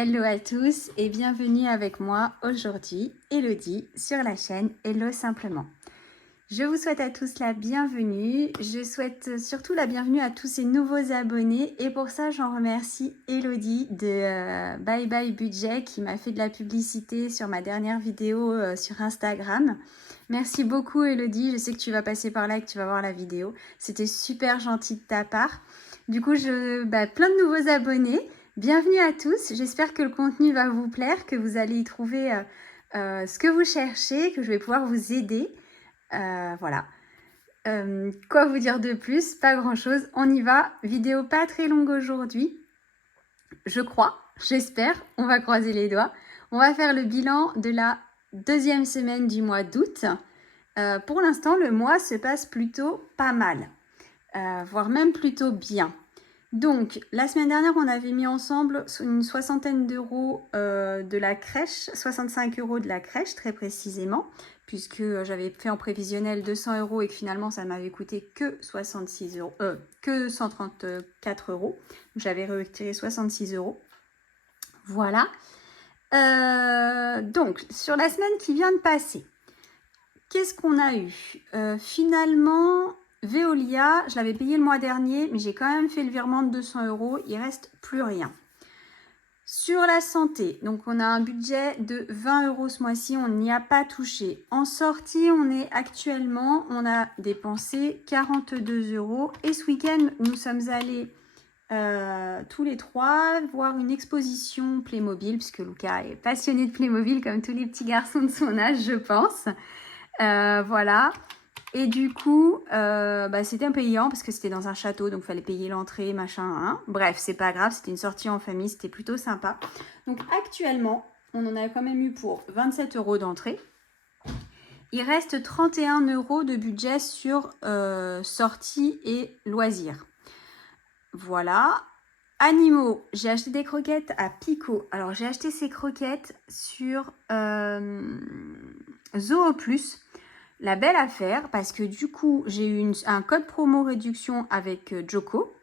Hello à tous et bienvenue avec moi aujourd'hui, Elodie, sur la chaîne Hello Simplement. Je vous souhaite à tous la bienvenue, je souhaite surtout la bienvenue à tous ces nouveaux abonnés et pour ça j'en remercie Elodie de Bye Bye Budget qui m'a fait de la publicité sur ma dernière vidéo sur Instagram. Merci beaucoup Elodie, je sais que tu vas passer par là et que tu vas voir la vidéo, c'était super gentil de ta part. Du coup, plein de nouveaux abonnés. Bienvenue à tous, j'espère que le contenu va vous plaire, que vous allez y trouver ce que vous cherchez, que je vais pouvoir vous aider. Voilà. Quoi vous dire de plus? Pas grand chose, on y va. Vidéo pas très longue aujourd'hui, je crois, j'espère, on va croiser les doigts. On va faire le bilan de la deuxième semaine du mois d'août. Pour l'instant, le mois se passe plutôt pas mal, voire même plutôt bien. Donc, la semaine dernière, on avait mis ensemble une soixantaine d'euros de la crèche, 65 euros de la crèche très précisément, puisque j'avais fait en prévisionnel 200 euros et que finalement ça m'avait coûté que 134 euros. J'avais retiré 66 euros. Voilà. Donc, sur la semaine qui vient de passer, qu'est-ce qu'on a eu? Finalement, Veolia, je l'avais payé le mois dernier, mais j'ai quand même fait le virement de 200 euros. Il ne reste plus rien. Sur la santé, donc on a un budget de 20 euros ce mois-ci, on n'y a pas touché. En sortie, on a dépensé 42 euros. Et ce week-end, nous sommes allés tous les trois voir une exposition Playmobil, puisque Luca est passionné de Playmobil, comme tous les petits garçons de son âge, je pense. Voilà. Et du coup, c'était un payant parce que c'était dans un château, donc il fallait payer l'entrée, machin. Hein. Bref, c'est pas grave, c'était une sortie en famille, c'était plutôt sympa. Donc actuellement, on en a quand même eu pour 27 euros d'entrée. Il reste 31 euros de budget sur sortie et loisirs. Voilà. Animaux, j'ai acheté des croquettes à Pico. Alors, j'ai acheté ces croquettes sur Zoo Plus. La belle affaire, parce que du coup, j'ai eu un code promo réduction avec Joko.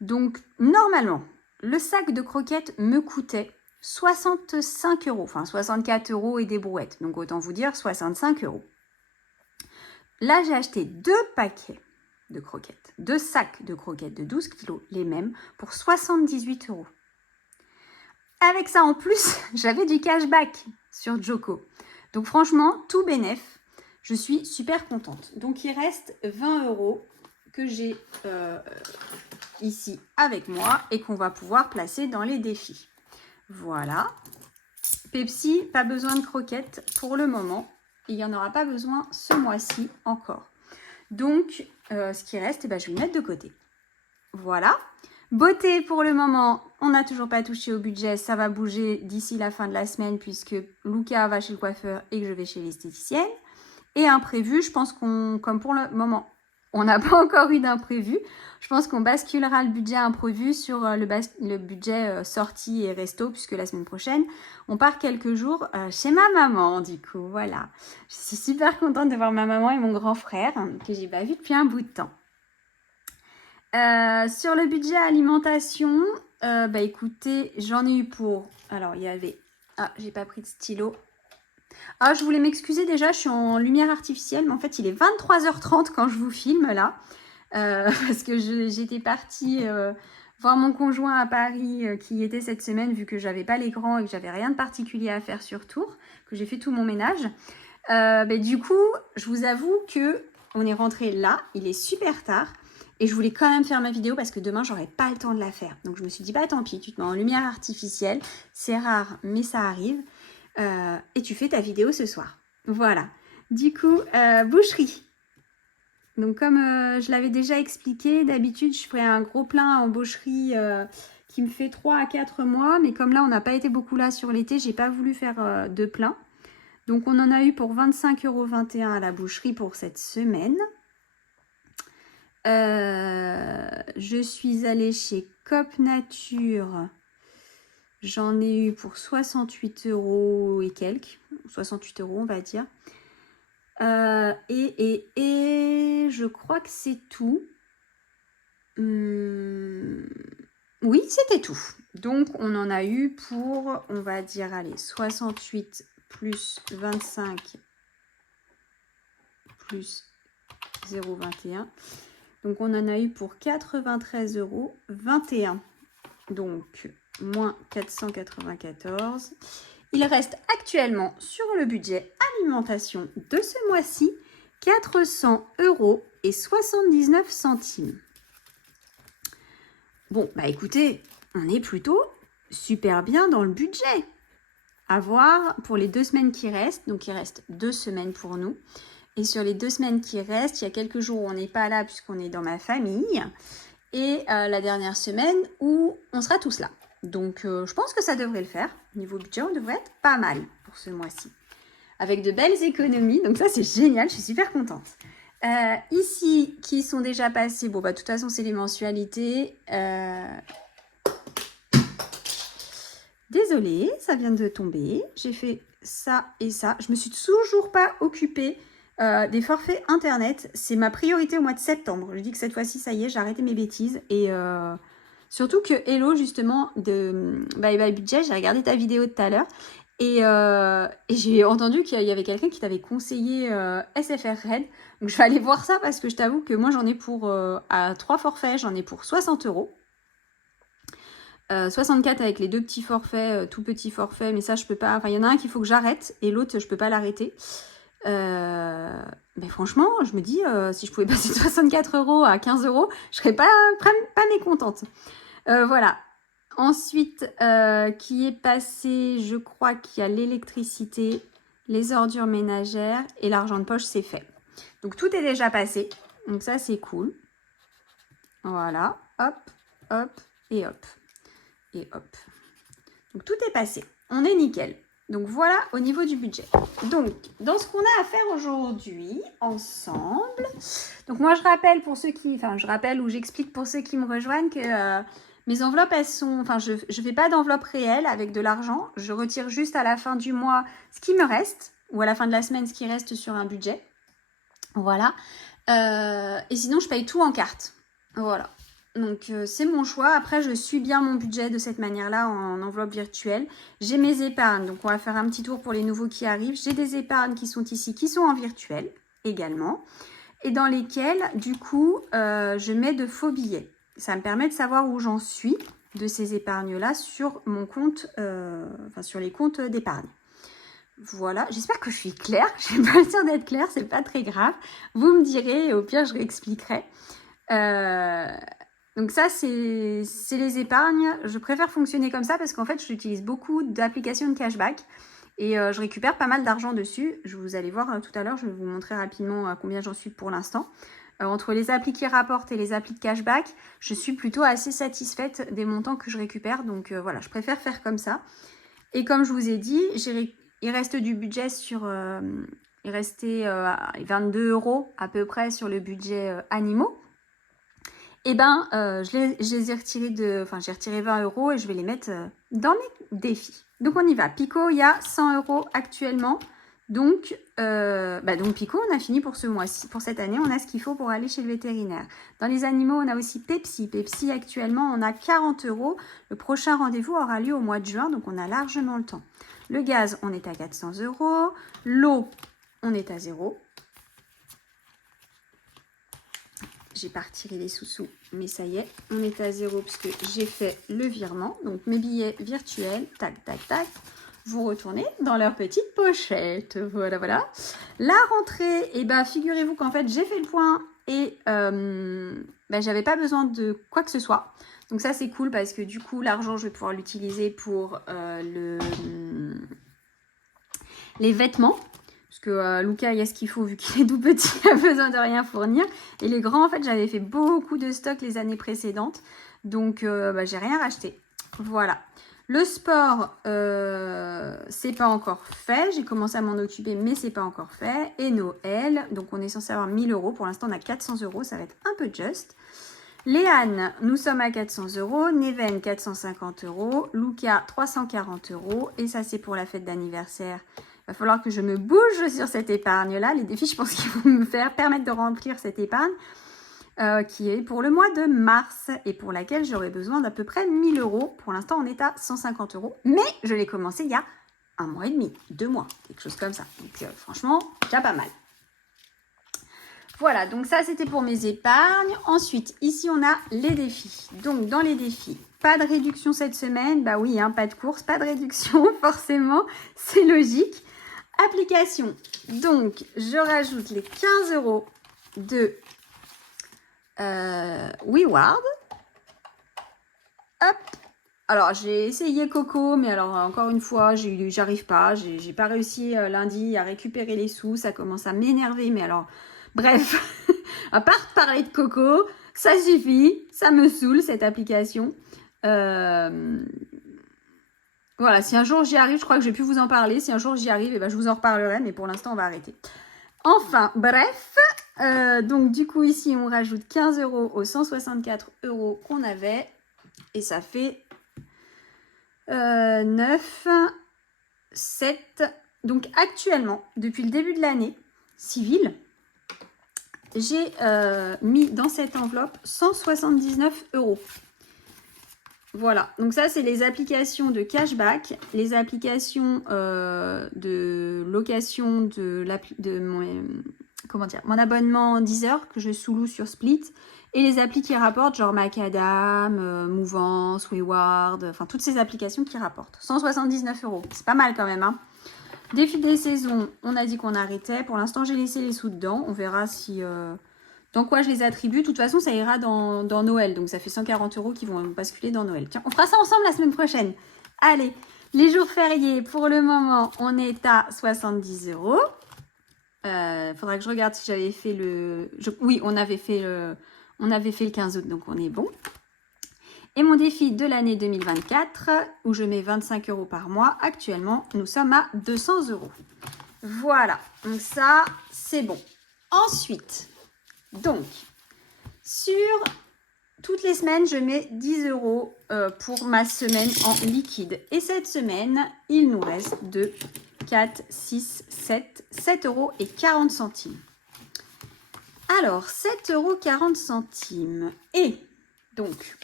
Donc, normalement, le sac de croquettes me coûtait 65 euros. Enfin, 64 euros et des brouettes. Donc, autant vous dire 65 euros. Là, j'ai acheté 2 paquets de croquettes. 2 sacs de croquettes de 12 kilos, les mêmes, pour 78 euros. Avec ça, en plus, j'avais du cashback sur Joko. Donc, franchement, tout bénef. Je suis super contente. Donc, il reste 20 euros que j'ai ici avec moi et qu'on va pouvoir placer dans les défis. Voilà. Pepsi, pas besoin de croquettes pour le moment. Il n'y en aura pas besoin ce mois-ci encore. Donc, ce qui reste, je vais le mettre de côté. Voilà. Beauté, pour le moment, on n'a toujours pas touché au budget. Ça va bouger d'ici la fin de la semaine puisque Luca va chez le coiffeur et que je vais chez l'esthéticienne. Et imprévu, je pense comme pour le moment, on n'a pas encore eu d'imprévu, je pense qu'on basculera le budget imprévu sur le budget sortie et resto, puisque la semaine prochaine, on part quelques jours chez ma maman, du coup, voilà. Je suis super contente de voir ma maman et mon grand frère, que j'ai pas vu depuis un bout de temps. Sur le budget alimentation, écoutez, j'en ai eu pour... Alors, il y avait... Ah, j'ai pas pris de stylo. Ah, je voulais m'excuser déjà, je suis en lumière artificielle, mais en fait, il est 23h30 quand je vous filme là, parce que j'étais partie voir mon conjoint à Paris qui était cette semaine, vu que j'avais pas l'écran et que j'avais rien de particulier à faire sur Tours, que j'ai fait tout mon ménage. Du coup, je vous avoue que on est rentré là, il est super tard, et je voulais quand même faire ma vidéo parce que demain, j'aurais pas le temps de la faire. Donc, je me suis dit, tant pis, tu te mets en lumière artificielle, c'est rare, mais ça arrive. Et tu fais ta vidéo ce soir. Voilà. Du coup, boucherie. Donc, comme je l'avais déjà expliqué, d'habitude, je ferais un gros plein en boucherie qui me fait 3 à 4 mois. Mais comme là, on n'a pas été beaucoup là sur l'été, j'ai pas voulu faire de plein. Donc, on en a eu pour 25,21 € à la boucherie pour cette semaine. Je suis allée chez Cop Nature. J'en ai eu pour 68 € et quelques. 68 € on va dire. Et je crois que c'est tout. Oui, c'était tout. Donc, on en a eu pour, on va dire, allez, 68 plus 25 plus 0,21. Donc, on en a eu pour 93,21 €. Donc, moins 494. Il reste actuellement sur le budget alimentation de ce mois-ci 400,79 €. Bon, bah écoutez, on est plutôt super bien dans le budget. À voir pour les 2 semaines qui restent. Donc, il reste 2 semaines pour nous. Et sur les 2 semaines qui restent, il y a quelques jours où on n'est pas là puisqu'on est dans ma famille. Et la dernière semaine où on sera tous là. Donc, je pense que ça devrait le faire. Niveau budget, on devrait être pas mal pour ce mois-ci. Avec de belles économies. Donc ça, c'est génial. Je suis super contente. Ici, qui sont déjà passés. Bon, bah, de toute façon, c'est les mensualités. Désolée, ça vient de tomber. J'ai fait ça et ça. Je me suis toujours pas occupée des forfaits internet. C'est ma priorité au mois de septembre. Je dis que cette fois-ci, ça y est, j'ai arrêté mes bêtises. Et surtout que Hello, justement, de Bye Bye Budget, j'ai regardé ta vidéo de tout à l'heure. Et j'ai entendu qu'il y avait quelqu'un qui t'avait conseillé SFR Red. Donc je vais aller voir ça parce que je t'avoue que moi, j'en ai pour, à 3 forfaits, j'en ai pour 60 €. 64 avec les 2 petits forfaits, tout petits forfaits, mais ça je peux pas, enfin il y en a un qu'il faut que j'arrête et l'autre je peux pas l'arrêter. Mais franchement, je me dis, si je pouvais passer de 64 € à 15 €, je serais pas mécontente. Voilà. Ensuite, qui est passé, je crois qu'il y a l'électricité, les ordures ménagères et l'argent de poche, c'est fait. Donc tout est déjà passé, donc ça c'est cool. Voilà, hop, hop et hop. Et hop. Donc tout est passé. On est nickel. Donc voilà au niveau du budget. Donc dans ce qu'on a à faire aujourd'hui ensemble. Donc moi je rappelle pour ceux qui, enfin je rappelle ou j'explique pour ceux qui me rejoignent que mes enveloppes elles sont, enfin je fais pas d'enveloppe réelle avec de l'argent. Je retire juste à la fin du mois ce qui me reste ou à la fin de la semaine ce qui reste sur un budget. Voilà. Et sinon je paye tout en carte. Voilà. Donc c'est mon choix. Après je suis bien mon budget de cette manière-là en enveloppe virtuelle. J'ai mes épargnes, donc on va faire un petit tour pour les nouveaux qui arrivent. J'ai des épargnes qui sont ici, qui sont en virtuel également. Et dans lesquelles du coup je mets de faux billets. Ça me permet de savoir où j'en suis de ces épargnes-là sur mon compte, enfin sur les comptes d'épargne. Voilà, j'espère que je suis claire. Je suis pas sûre d'être claire, c'est pas très grave. Vous me direz et au pire je réexpliquerai. Donc ça, c'est les épargnes. Je préfère fonctionner comme ça parce qu'en fait, j'utilise beaucoup d'applications de cashback et je récupère pas mal d'argent dessus. Vous allez voir tout à l'heure, je vais vous montrer rapidement à combien j'en suis pour l'instant. Entre les applis qui rapportent et les applis de cashback, je suis plutôt assez satisfaite des montants que je récupère. Donc voilà, je préfère faire comme ça. Et comme je vous ai dit, il reste du budget sur... il restait 22 € à peu près sur le budget animaux. Et ben, je les ai retirés j'ai retiré 20 € et je vais les mettre dans mes défis. Donc, on y va. Pico, il y a 100 € actuellement. Donc Pico, on a fini pour ce mois-ci. Pour cette année, on a ce qu'il faut pour aller chez le vétérinaire. Dans les animaux, on a aussi Pepsi. Pepsi, actuellement, on a 40 €. Le prochain rendez-vous aura lieu au mois de juin, donc on a largement le temps. Le gaz, on est à 400 €. L'eau, on est à 0. J'ai pas retiré les sous-sous, mais ça y est, on est à 0 puisque j'ai fait le virement. Donc mes billets virtuels, tac, tac, tac, vous retournez dans leur petite pochette. Voilà, voilà. La rentrée, et ben figurez-vous qu'en fait j'ai fait le point et j'avais pas besoin de quoi que ce soit. Donc ça c'est cool parce que du coup l'argent je vais pouvoir l'utiliser pour les vêtements. Parce que Lucas, il y a ce qu'il faut vu qu'il est tout petit, il a besoin de rien fournir. Et les grands, en fait, j'avais fait beaucoup de stock les années précédentes. Donc, j'ai rien racheté. Voilà. Le sport, c'est pas encore fait. J'ai commencé à m'en occuper, mais c'est pas encore fait. Et Noël, donc on est censé avoir 1000 €. Pour l'instant, on a 400 €. Ça va être un peu juste. Léane, nous sommes à 400 €. Neven, 450 €. Lucas, 340 €. Et ça, c'est pour la fête d'anniversaire. Il va falloir que je me bouge sur cette épargne-là. Les défis, je pense qu'ils vont me permettre de remplir cette épargne. qui est pour le mois de mars et pour laquelle j'aurais besoin d'à peu près 1000 euros. Pour l'instant, on est à 150 euros, mais je l'ai commencé il y a 1 mois et demi, 2 mois, quelque chose comme ça. Donc franchement, déjà pas mal. Voilà, donc ça c'était pour mes épargnes. Ensuite, ici on a les défis. Donc dans les défis, pas de réduction cette semaine. Bah oui, hein, pas de course, pas de réduction, forcément, c'est logique. Application. Donc, je rajoute les 15 euros de WeWard. Hop. Alors, j'ai essayé Coco, mais alors, encore une fois, j'arrive pas. J'ai pas réussi lundi à récupérer les sous. Ça commence à m'énerver, mais alors... Bref, à part parler de Coco, ça suffit. Ça me saoule, cette application. Voilà, si un jour j'y arrive, je crois que j'ai pu vous en parler. Si un jour j'y arrive, eh ben, je vous en reparlerai, mais pour l'instant, on va arrêter. Enfin, bref, donc du coup, ici, on rajoute 15 euros aux 164 euros qu'on avait. Et ça fait 9, 7. Donc actuellement, depuis le début de l'année civile, j'ai mis dans cette enveloppe 179 euros. Voilà, donc ça c'est les applications de cashback, les applications de location de mon abonnement Deezer que je sous-loue sur Split et les applis qui rapportent genre Macadam, Mouvance, WeWard, enfin toutes ces applications qui rapportent. 179 euros, c'est pas mal quand même, hein. Défi des saisons, on a dit qu'on arrêtait. Pour l'instant, j'ai laissé les sous dedans. On verra si dans quoi je les attribue. De toute façon, ça ira dans Noël. Donc, ça fait 140 euros qui vont basculer dans Noël. Tiens, on fera ça ensemble la semaine prochaine. Allez, les jours fériés, pour le moment, on est à 70 euros. Faudra que je regarde si j'avais fait le... Oui, on avait fait le 15 août, donc on est bon. Et mon défi de l'année 2024, où je mets 25 euros par mois, actuellement, nous sommes à 200 euros. Voilà, donc ça, c'est bon. Ensuite, donc, sur toutes les semaines, je mets 10 euros pour ma semaine en liquide. Et cette semaine, il nous reste 2, 4, 6, 7 euros et 40 centimes. Alors, 7 euros 40 centimes. Et donc...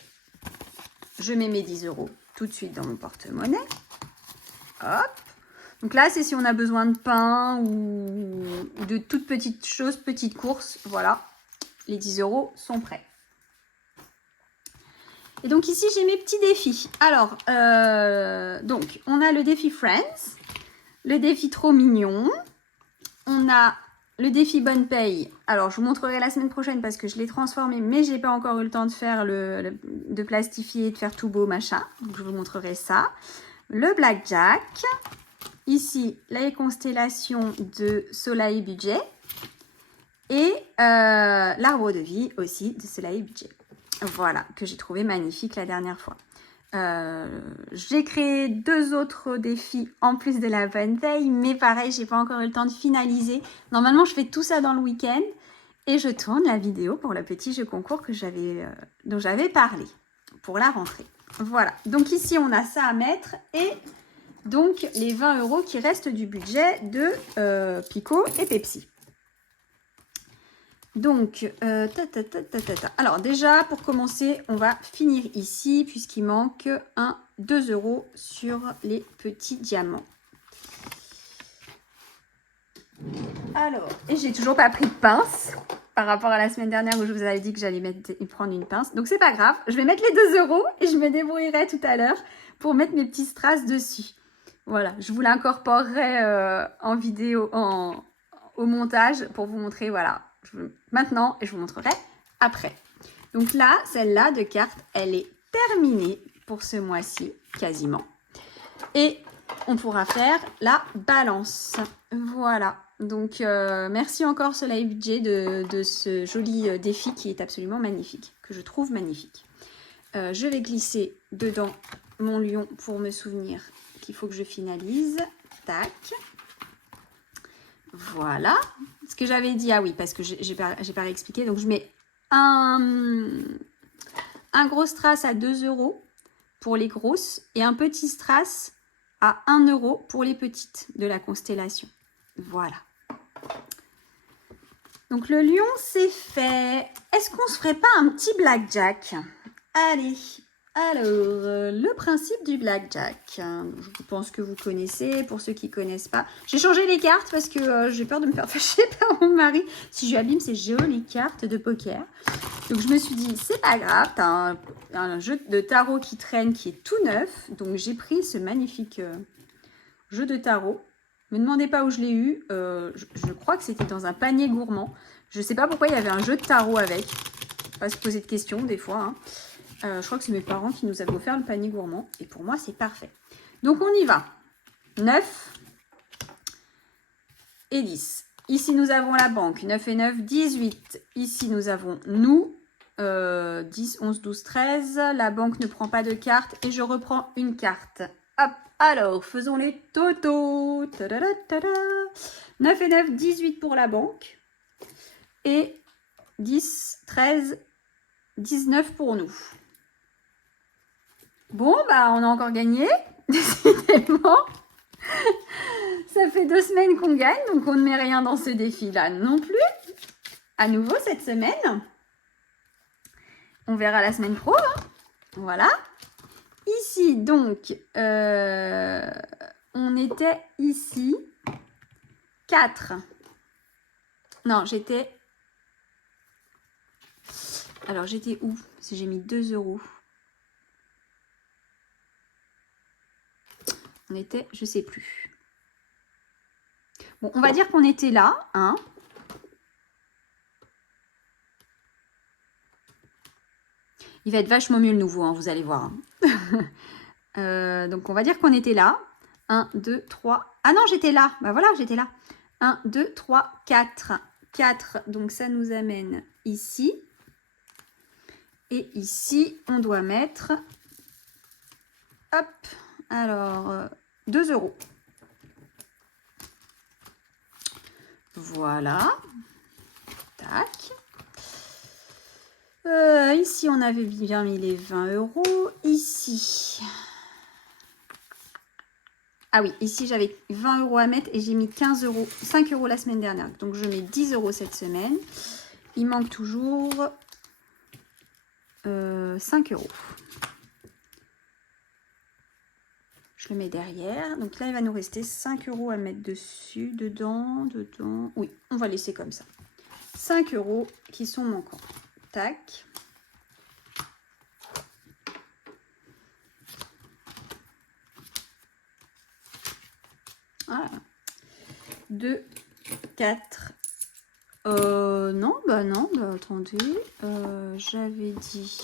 je mets mes 10 euros tout de suite dans mon porte-monnaie. Hop. Donc là, c'est si on a besoin de pain ou de toutes petites choses, petites courses. Voilà, les 10 euros sont prêts. Et donc ici, j'ai mes petits défis. Alors, donc, on a le défi Friends, le défi Trop Mignon. On a le défi Bonne Paye. Alors, je vous montrerai la semaine prochaine parce que je l'ai transformé, mais je n'ai pas encore eu le temps de faire de plastifier, de faire tout beau, machin. Donc, je vous montrerai ça. Le Blackjack. Ici, les constellations de Soleil Budget. Et l'arbre de vie aussi de Soleil Budget. Voilà, que j'ai trouvé magnifique la dernière fois. J'ai créé 2 autres défis en plus de la bonne paye, mais pareil, j'ai pas encore eu le temps de finaliser. Normalement, je fais tout ça dans le week-end et je tourne la vidéo pour le petit jeu concours que dont j'avais parlé pour la rentrée. Voilà, donc ici, on a ça à mettre et donc les 20 euros qui restent du budget de Pico et Pepsi. Donc, alors déjà, pour commencer, on va finir ici, puisqu'il manque 2 euros sur les petits diamants. Alors, et j'ai toujours pas pris de pince, par rapport à la semaine dernière où je vous avais dit que j'allais prendre une pince. Donc, c'est pas grave, je vais mettre les 2 euros et je me débrouillerai tout à l'heure pour mettre mes petits strass dessus. Voilà, je vous l'incorporerai en vidéo, au montage pour vous montrer, voilà. Maintenant, et je vous montrerai après. Donc là, celle-là de carte, elle est terminée pour ce mois-ci, quasiment. Et on pourra faire la balance. Voilà. Donc, merci encore Soleil Budget de ce joli défi qui est absolument magnifique, que je trouve magnifique. Je vais glisser dedans mon lion pour me souvenir qu'il faut que je finalise. Tac. Voilà, ce que j'avais dit, ah oui, parce que j'ai pas expliqué. Donc, je mets un gros strass à 2 euros pour les grosses et un petit strass à 1 euro pour les petites de la constellation. Voilà. Donc le lion, c'est fait. Est-ce qu'on se ferait pas un petit blackjack? Allez, alors, le principe du blackjack. Je pense que vous connaissez, pour ceux qui ne connaissent pas. J'ai changé les cartes parce que j'ai peur de me faire fâcher par mon mari. Si je abîme ces jolies cartes de poker. Donc je me suis dit, c'est pas grave, tu as un jeu de tarot qui traîne, qui est tout neuf. Donc j'ai pris ce magnifique jeu de tarot. Ne me demandez pas où je l'ai eu. Je crois que c'était dans un panier gourmand. Je ne sais pas pourquoi il y avait un jeu de tarot avec. Pas se poser de questions des fois. Hein. Je crois que c'est mes parents qui nous avaient offert le panier gourmand. Et pour moi, c'est parfait. Donc on y va. 9 et 10. Ici, nous avons la banque. 9 et 9, 18. Ici, nous avons nous. 10, 11, 12, 13. La banque ne prend pas de carte. Et je reprends une carte. Hop. Alors, faisons les totaux. 9 et 9, 18 pour la banque. Et 10, 13, 19 pour nous. Bon, bah, on a encore gagné. Décidément. Ça fait 2 semaines qu'on gagne, donc on ne met rien dans ce défi-là non plus. À nouveau cette semaine. On verra la semaine pro. Hein. Voilà. Ici, donc, on était ici 4. Non, j'étais... Alors, j'étais où? Si j'ai mis 2 €. On était, je sais plus. Bon, on va dire qu'on était là, hein. Il va être vachement mieux le nouveau, hein, vous allez voir. Donc, on va dire qu'on était là. 1, 2, 3. Ah non, j'étais là. Bah voilà, j'étais là. 1, 2, 3, 4. 4, donc ça nous amène ici. Et ici, on doit mettre... Hop, alors, 2 €. Voilà. Tac. Ici, on avait bien mis les 20 €. Ici. Ah oui, ici, j'avais 20 € à mettre et j'ai mis 15 €, 5 € la semaine dernière. Donc, je mets 10 € cette semaine. Il manque toujours 5 €. Je le mets derrière. Donc là, il va nous rester 5 € à mettre dessus, dedans. Oui, on va laisser comme ça. 5 € qui sont manquants. Tac. Voilà. 2, 4. Non, bah attendez. J'avais dit...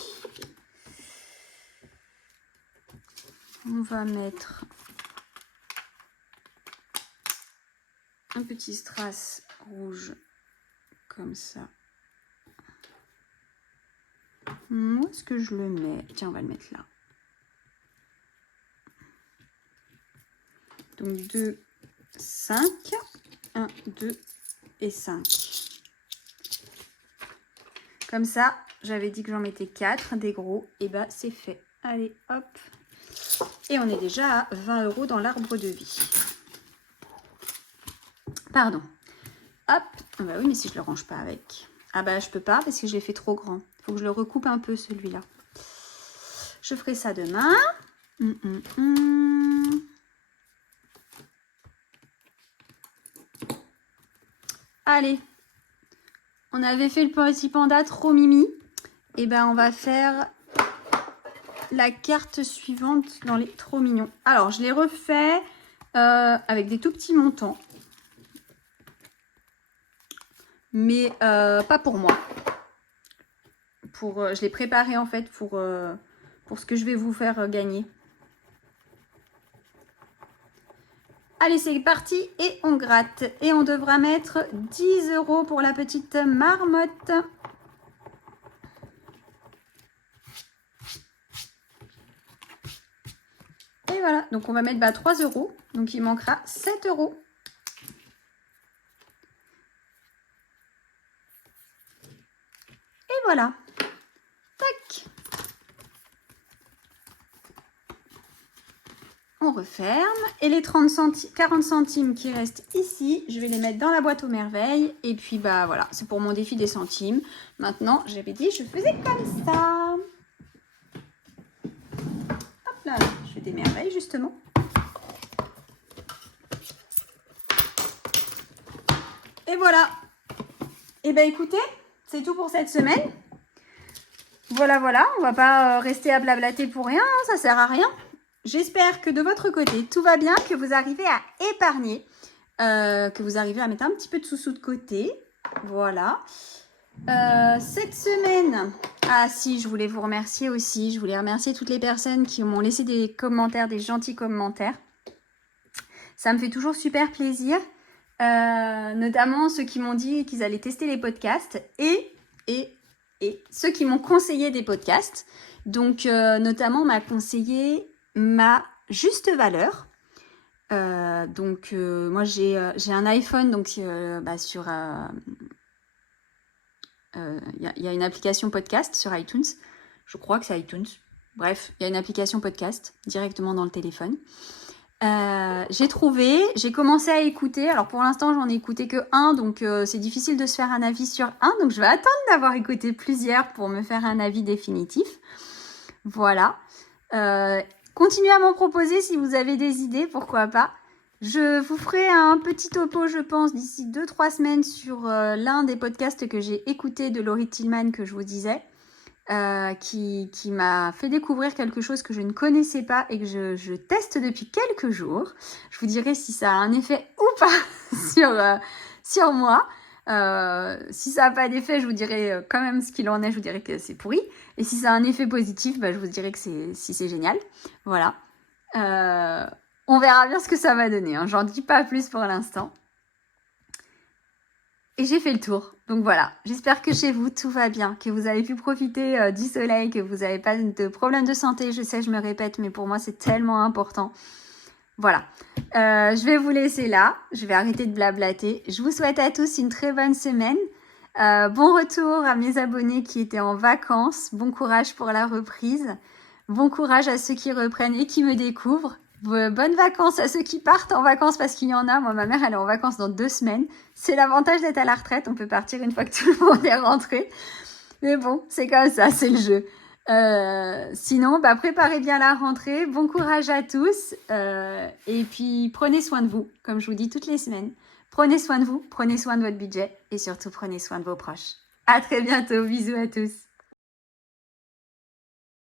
On va mettre un petit strass rouge comme ça. Où est-ce que je le mets? Tiens, on va le mettre là. Donc 2, 5. 1, 2 et 5. Comme ça, j'avais dit que j'en mettais 4, des gros. Et bah, c'est fait. Allez, hop. Et on est déjà à 20 € dans l'arbre de vie. Pardon. Hop. Ah bah oui, mais si je le range pas avec. Ah bah, je peux pas parce que je l'ai fait trop grand. Il faut que je le recoupe un peu, celui-là. Je ferai ça demain. Allez. On avait fait le petit panda trop mimi. Et ben, on va faire la carte suivante dans les trop mignons. Alors, je l'ai refait avec des tout petits montants. Mais pas pour moi. Je l'ai préparé en fait pour ce que je vais vous faire gagner. Allez, c'est parti et on gratte. Et on devra mettre 10 € pour la petite marmotte. Et voilà, donc on va mettre 3 €. Donc il manquera 7 €. Et voilà. Tac. On referme. Et les 40 centimes qui restent ici, je vais les mettre dans la boîte aux merveilles. Et puis, bah voilà, c'est pour mon défi des centimes. Maintenant, j'avais dit, je faisais comme ça. Hop là, je fais des merveilles, justement. Et voilà. Et ben écoutez, c'est tout pour cette semaine. Voilà, on va pas rester à blablater pour rien, hein, ça sert à rien. J'espère que de votre côté, tout va bien, que vous arrivez à épargner, que vous arrivez à mettre un petit peu de sous-sous de côté. Voilà. Cette semaine, ah si, je voulais vous remercier aussi. Je voulais remercier toutes les personnes qui m'ont laissé des commentaires, des gentils commentaires. Ça me fait toujours super plaisir. Notamment ceux qui m'ont dit qu'ils allaient tester les podcasts et ceux qui m'ont conseillé des podcasts. Donc, notamment, on m'a conseillé Ma Juste Valeur. Moi, j'ai un iPhone, donc sur... Il y a une application podcast sur iTunes. Je crois que c'est iTunes. Bref, il y a une application podcast directement dans le téléphone. J'ai commencé à écouter. Alors pour l'instant, j'en ai écouté que un, donc c'est difficile de se faire un avis sur un. Donc je vais attendre d'avoir écouté plusieurs pour me faire un avis définitif. Voilà. Continuez à m'en proposer si vous avez des idées, pourquoi pas. Je vous ferai un petit topo, je pense, d'ici 2-3 semaines sur l'un des podcasts que j'ai écouté de Laurie Tillman que je vous disais. Qui m'a fait découvrir quelque chose que je ne connaissais pas et que je teste depuis quelques jours. Je vous dirai si ça a un effet ou pas sur moi. Si ça n'a pas d'effet, je vous dirai quand même ce qu'il en est. Je vous dirai que c'est pourri. Et si ça a un effet positif, bah, je vous dirai que c'est génial. Voilà. On verra bien ce que ça va donner. Hein. J'en dis pas plus pour l'instant. Et j'ai fait le tour. Donc voilà, j'espère que chez vous, tout va bien, que vous avez pu profiter du soleil, que vous n'avez pas de problème de santé. Je sais, je me répète, mais pour moi, c'est tellement important. Voilà, je vais vous laisser là. Je vais arrêter de blablater. Je vous souhaite à tous une très bonne semaine. Bon retour à mes abonnés qui étaient en vacances. Bon courage pour la reprise. Bon courage à ceux qui reprennent et qui me découvrent. Bonnes vacances à ceux qui partent en vacances parce qu'il y en a. Moi, ma mère, elle est en vacances dans 2 semaines. C'est l'avantage d'être à la retraite. On peut partir une fois que tout le monde est rentré. Mais bon, c'est comme ça, c'est le jeu. Sinon, bah, préparez bien la rentrée. Bon courage à tous. Et puis, prenez soin de vous, comme je vous dis toutes les semaines. Prenez soin de vous, prenez soin de votre budget et surtout, prenez soin de vos proches. À très bientôt. Bisous à tous.